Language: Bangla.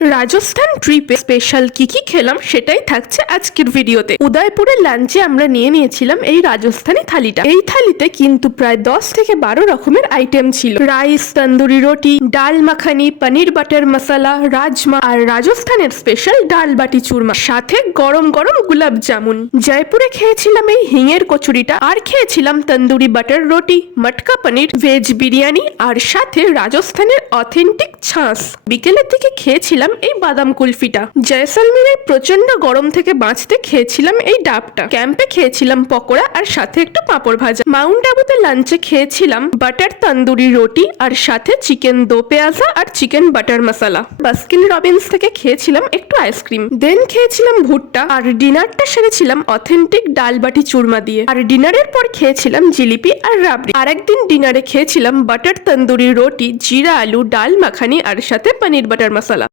রাজস্থান ট্রিপে স্পেশাল কি কি খেলাম সেটাই থাকছে আজকের ভিডিওতে। উদয়পুরের লাঞ্চে আমরা নিয়েছিলাম এই রাজস্থানি থালিটা। এই থালিতে কিন্তু প্রায় 10 থেকে 12 রকমের আইটেম ছিল। রাইস, তন্দুরি রুটি, ডাল মাখানি, পনির বাটার মশলা, রাজমা আর রাজস্থানের স্পেশাল ডাল বাটি চুরমা, সাথে গরম গরম গুলাব জামুন। জয়পুরে খেয়েছিলাম এই হিঙের কচুরিটা, আর খেয়েছিলাম তন্দুরি বাটার রুটি, মটকা পনির, ভেজ বিরিয়ানি আর সাথে রাজস্থানের অথেন্টিক ছাঁস। বিকেলের দিকে খেয়েছিলাম এই বাদাম কুলফিটা। জয়সলমেরের প্রচন্ড গরম থেকে বাঁচতে খেয়েছিলাম এই ডাবটা। ক্যাম্পে খেয়েছিলাম পকোড়া আর সাথে একটু পাঁপড় ভাজা। মাউন্ট আবুতে লাঞ্চে খেয়েছিলাম বাটার তন্দুরি রুটি আর সাথে চিকেন দো পেঁয়াজা আর চিকেন বাটার মশলা। বাস্কিন রবিন্স থেকে খেয়েছিলাম একটু আইসক্রিম। দেন খেয়েছিলাম ভুট্টা, আর ডিনারটা সেরেছিলাম অথেন্টিক ডাল বাটি চুরমা দিয়ে। আর ডিনারের পর খেয়েছিলাম জিলিপি আর রাবড়ি। আর একদিন ডিনারে খেয়েছিলাম বাটার তন্দুরি রুটি, জিরা আলু, ডাল মাখানি আর সাথে পনির বাটার মশলা।